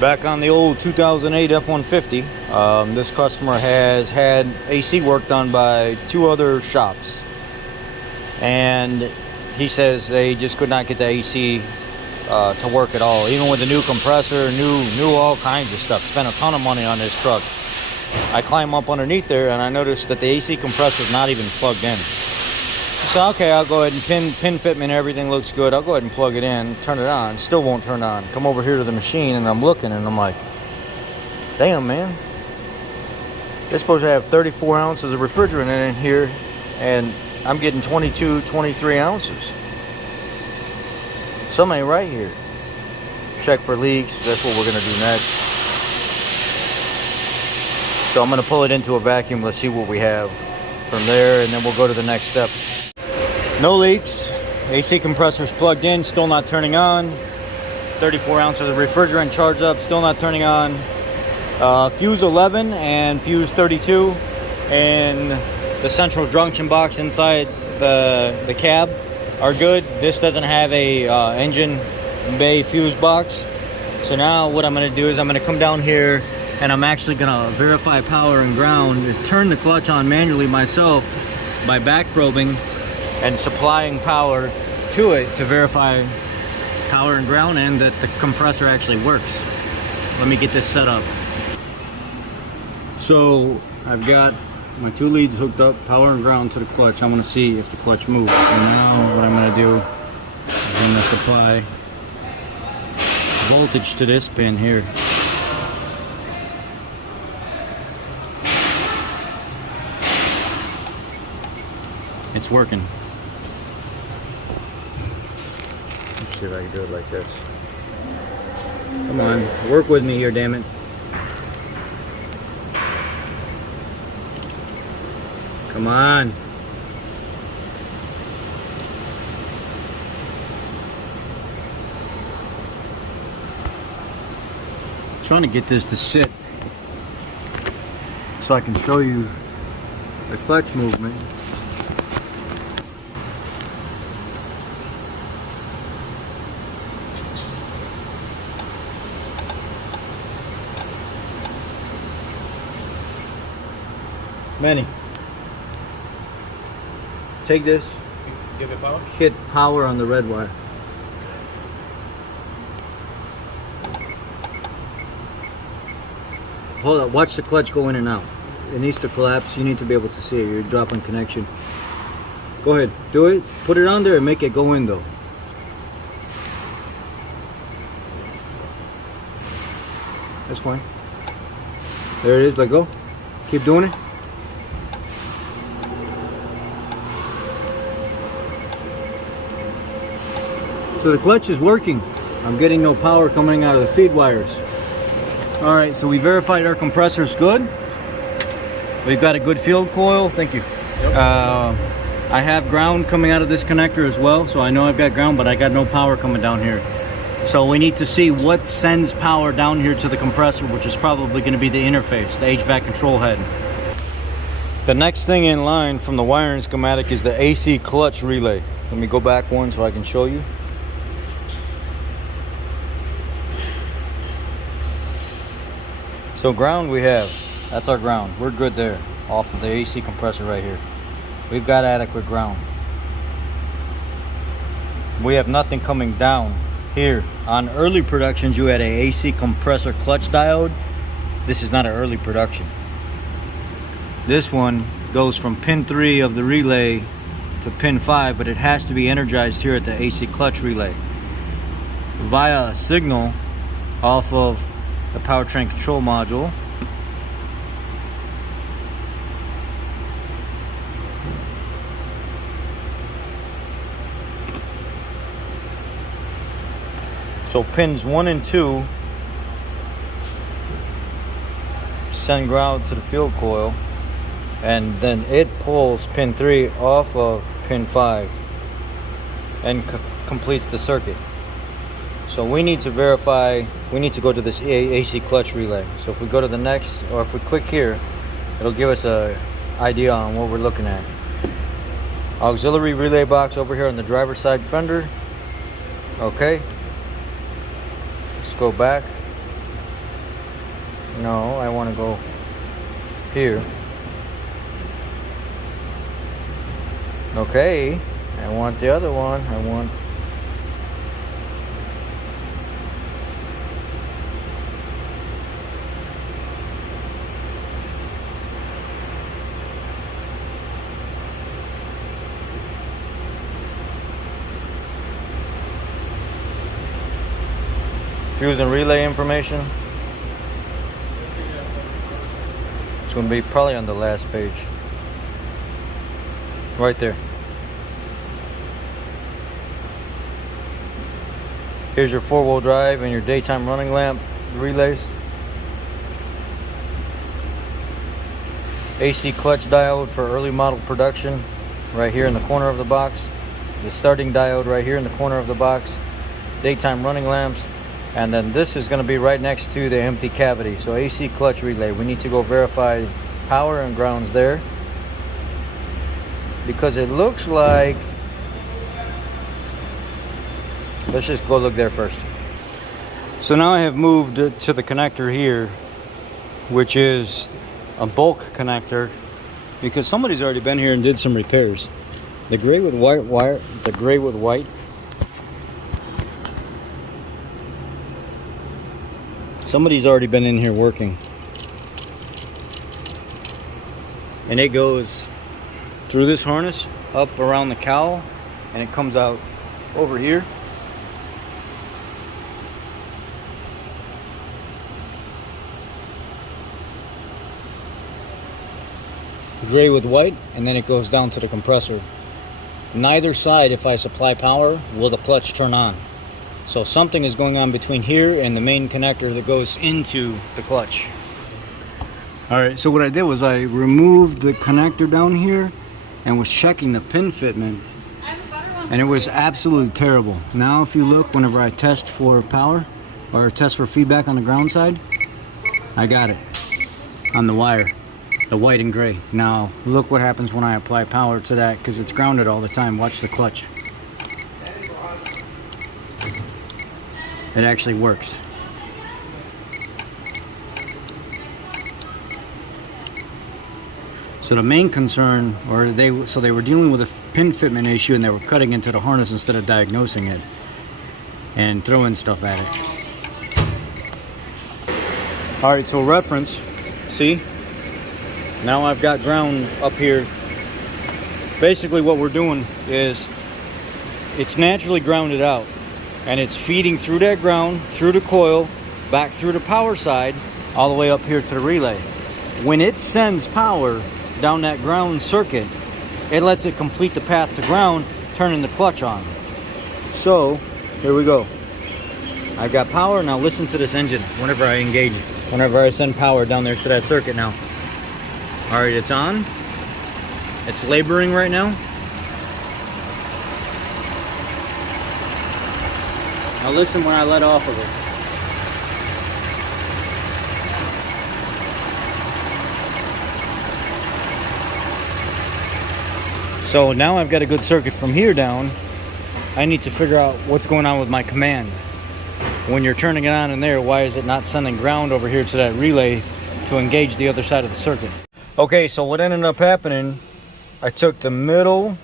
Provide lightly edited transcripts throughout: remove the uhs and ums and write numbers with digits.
Back on the old 2008 F150. This customer has had AC work done by 2 other shops, and he says they just could not get the AC to work at all, even with the new compressor, new all kinds of stuff. Spent a ton of money on this truck. I climb up underneath there and I noticed that the AC compressor is not even plugged in. So okay, I'll go ahead and pin fitment and everything looks good. I'll go ahead and plug it in, turn it on, still won't turn on. Come over here to the machine and I'm looking and I'm like, damn, man, they're supposed to have 34 ounces of refrigerant in here and I'm getting 22, 23 ounces. Something ain't right here. Check for leaks. That's what we're gonna do next. So I'm gonna pull it into a vacuum. Let's see what we have from there, and then we'll go to the next step. No leaks. AC compressor's plugged in, still not turning on. 34 ounces of refrigerant charged up, still not turning on. Fuse 11 and fuse 32 and the central junction box inside the cab are good. This doesn't have a engine bay fuse box. So now what I'm going to do is I'm going to come down here and I'm actually going to verify power and ground and turn the clutch on manually myself by back probing and supplying power to it to verify power and ground and that the compressor actually works. Let me get this set up. So I've got my 2 leads hooked up, power and ground to the clutch. I'm going to see if the clutch moves. So now what I'm going to do is I'm going to supply voltage to this pin here. It's working. Let's see if I can do it like this. Come on, work with me here, damn it. Come on. Trying to get this to sit so I can show you the clutch movement. Manny, take this, give it power? Hit power on the red wire. Hold up, watch the clutch go in and out. It needs to collapse. You need to be able to see it. You're dropping connection. Go ahead, do it. Put it on there and make it go in though. That's fine. There it is, let go. Keep doing it. So the clutch is working. I'm getting no power coming out of the feed wires. All right, so we verified our compressor is good. We've got a good field coil. Thank you. Yep. I have ground coming out of this connector as well, so I know I've got ground, but I got no power coming down here. So we need to see what sends power down here to the compressor, which is probably going to be the interface, the HVAC control head. The next thing in line from the wiring schematic is the AC clutch relay. Let me go back one so I can show you. So ground we have, that's our ground. We're good there, off of the AC compressor right here. We've got adequate ground. We have nothing coming down here. On early productions, you had a AC compressor clutch diode. This is not an early production. This one goes from pin 3 of the relay to pin 5, but it has to be energized here at the AC clutch relay via a signal off of the powertrain control module. So pins 1 and 2 send ground to the field coil, and then it pulls pin 3 off of pin 5 and completes the circuit. So we need to verify, we need to go to this AC clutch relay. So if we go to the next, or if we click here, it'll give us a idea on what we're looking at. Auxiliary relay box over here on the driver's side fender. Okay. Let's go back. No, I want to go here. Okay, I want the other one. I want... Fuse and relay information. It's going to be probably on the last page. Right there. Here's your 4-wheel drive and your daytime running lamp relays. AC clutch diode for early model production right here in the corner of the box. The starting diode right here in the corner of the box. Daytime running lamps. And then this is going to be right next to the empty cavity. So AC clutch relay. We need to go verify power and grounds there. Because it looks like... Let's just go look there first. So now I have moved to the connector here, which is a bulk connector, because somebody's already been here and did some repairs. The gray with white wire, the gray with white. Somebody's already been in here working. And it goes through this harness, up around the cowl, and it comes out over here. Gray with white, and then it goes down to the compressor. Neither side, if I supply power, will the clutch turn on. So something is going on between here and the main connector that goes into the clutch. Alright, so what I did was I removed the connector down here and was checking the pin fitment, and it was absolutely terrible. Now if you look, whenever I test for power or test for feedback on the ground side, I got it on the wire, the white and gray. Now look what happens when I apply power to that, because it's grounded all the time. Watch the clutch. It actually works. So the main concern, or they were dealing with a pin fitment issue, and they were cutting into the harness instead of diagnosing it and throwing stuff at it. All right, so reference, see? Now I've got ground up here. Basically what we're doing is it's naturally grounded out, and it's feeding through that ground, through the coil, back through the power side, all the way up here to the relay. When it sends power down that ground circuit, it lets it complete the path to ground, turning the clutch on. So here we go. I got power. Now listen to this engine whenever I engage it, whenever I send power down there to that circuit. Now, all right, it's on. It's laboring right now. Now listen when I let off of it. So now I've got a good circuit from here down. I need to figure out what's going on with my command. When you're turning it on in there, why is it not sending ground over here to that relay to engage the other side of the circuit? Okay, so what ended up happening, I took the middle.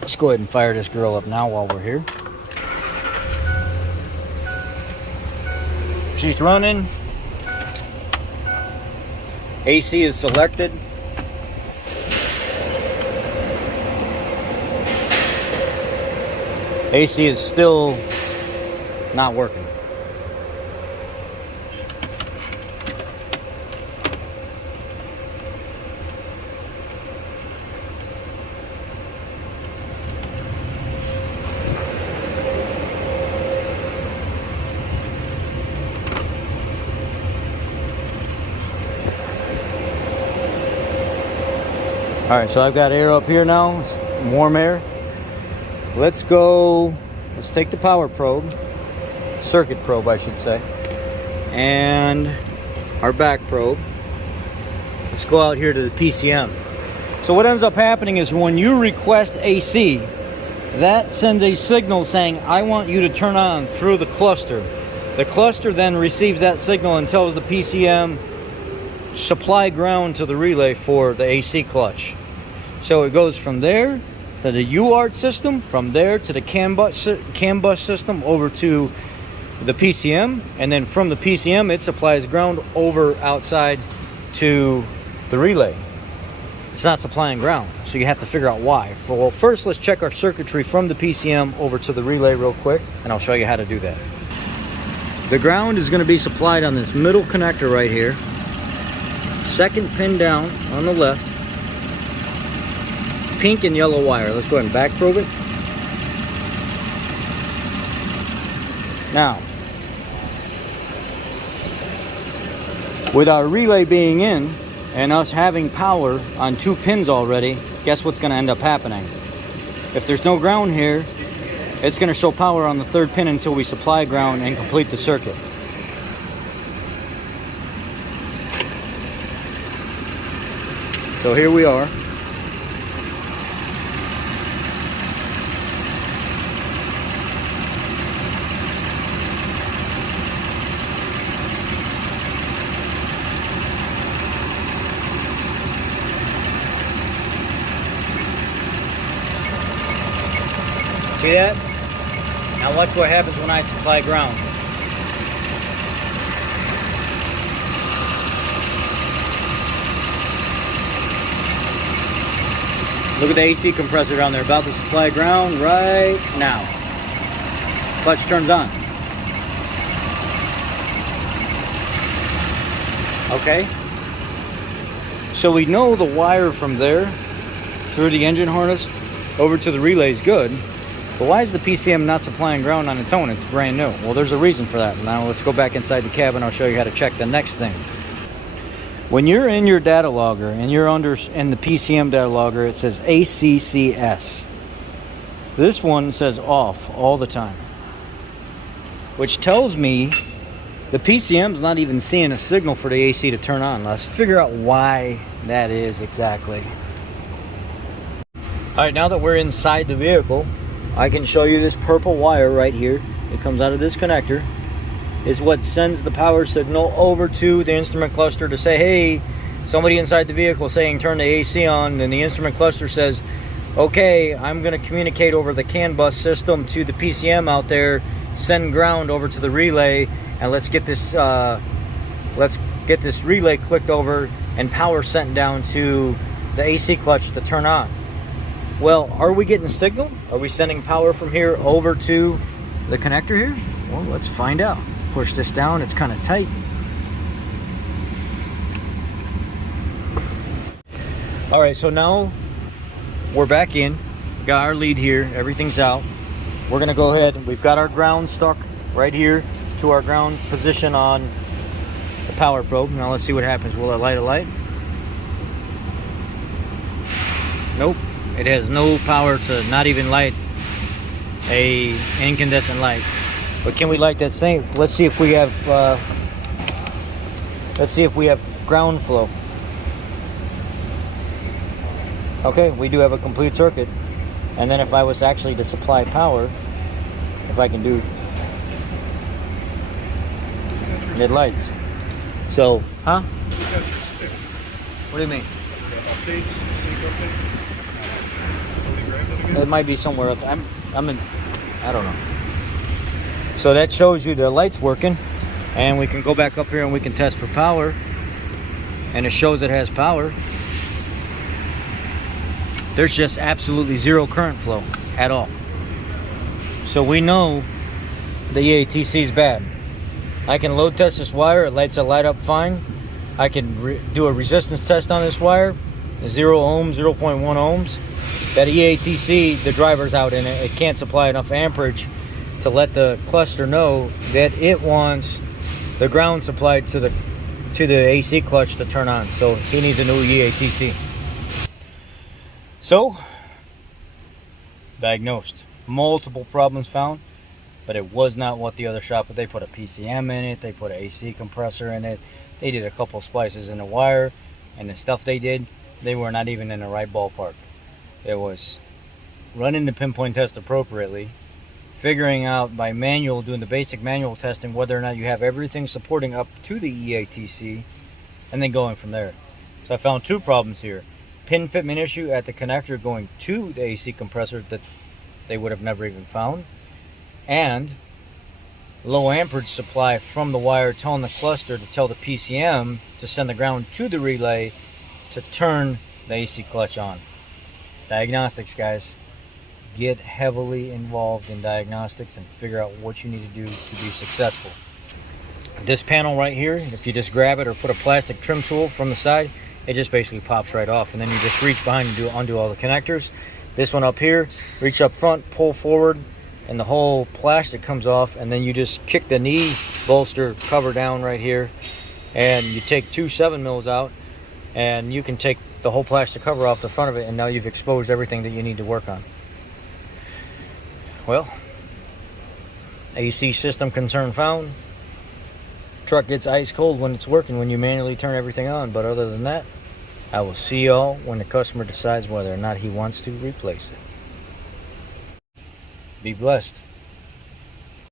Let's go ahead and fire this girl up now while we're here. She's running. AC is selected. AC is still not working. All right, so I've got air up here now, it's warm air. Let's take the power probe, circuit probe I should say, and our back probe. Let's go out here to the PCM. So what ends up happening is when you request AC, that sends a signal saying, I want you to turn on through the cluster. The cluster then receives that signal and tells the PCM supply ground to the relay for the AC clutch. So it goes from there to the UART system, from there to the CAN bus system over to the PCM, and then from the PCM it supplies ground over outside to the relay. It's not supplying ground, so you have to figure out why. Well, first let's check our circuitry from the PCM over to the relay real quick, and I'll show you how to do that. The ground is going to be supplied on this middle connector right here. Second pin down on the left. Pink and yellow wire. Let's go ahead and back probe it. Now, with our relay being in and us having power on 2 pins already, guess what's going to end up happening? If there's no ground here, it's going to show power on the 3rd pin until we supply ground and complete the circuit. So here we are. See that? Now watch what happens when I supply ground. Look at the AC compressor down there, about to supply ground right now. Clutch turns on. Okay. So we know the wire from there through the engine harness over to the relay is good. But why is the PCM not supplying ground on its own? It's brand new. Well, there's a reason for that. Now let's go back inside the cab and I'll show you how to check the next thing. When you're in your data logger and you're in the PCM data logger, it says ACCS. This one says off all the time, which tells me the PCM's not even seeing a signal for the AC to turn on. Let's figure out why that is exactly. All right, now that we're inside the vehicle, I can show you this purple wire right here. It comes out of this connector. Is what sends the power signal over to the instrument cluster to say, hey, somebody inside the vehicle saying turn the AC on, and the instrument cluster says, okay, I'm going to communicate over the CAN bus system to the PCM out there, send ground over to the relay, and let's get this relay clicked over and power sent down to the AC clutch to turn on. Well, are we getting signal? Are we sending power from here over to the connector here? Well, let's find out. Push this down, it's kind of tight. All right, so now we're back in. Got our lead here, everything's out. We're gonna go ahead, we've got our ground stuck right here to our ground position on the power probe. Now let's see what happens. Will it light a light? Nope, it has no power to not even light a incandescent light. But can we light that same? Let's see if we have ground flow. Okay, we do have a complete circuit. And then if I was actually to supply power, if I can do, it lights. So, huh? What do you mean? It might be somewhere up. I'm in. I don't know. So that shows you the light's working, and we can go back up here and we can test for power, and it shows it has power. There's just absolutely zero current flow at all. So we know the EATC is bad. I can load test this wire, it lights a light up fine. I can do a resistance test on this wire, 0 ohms, 0.1 ohms. That EATC, the driver's out in it, it can't supply enough amperage to let the cluster know that it wants the ground supplied to the AC clutch to turn on. So he needs a new EATC. So, diagnosed. Multiple problems found, but it was not what the other shop, but they put a PCM in it, they put an AC compressor in it, they did a couple splices in the wire, and the stuff they did, they were not even in the right ballpark. It was running the pinpoint test appropriately, figuring out by manual, doing the basic manual testing, whether or not you have everything supporting up to the EATC, and then going from there. So I found two problems here. Pin fitment issue at the connector going to the AC compressor that they would have never even found, and low amperage supply from the wire telling the cluster to tell the PCM to send the ground to the relay to turn the AC clutch on. Diagnostics, guys. Get heavily involved in diagnostics and figure out what you need to do to be successful. This panel right here, if you just grab it or put a plastic trim tool from the side, it just basically pops right off, and then you just reach behind and undo all the connectors. This one up here, reach up front, pull forward, and the whole plastic comes off, and then you just kick the knee bolster cover down right here, and you take two 7mm out, and you can take the whole plastic cover off the front of it, and now you've exposed everything that you need to work on. Well, AC system concern found. Truck gets ice cold when it's working, when you manually turn everything on, but other than that, I will see y'all when the customer decides whether or not he wants to replace it. Be blessed.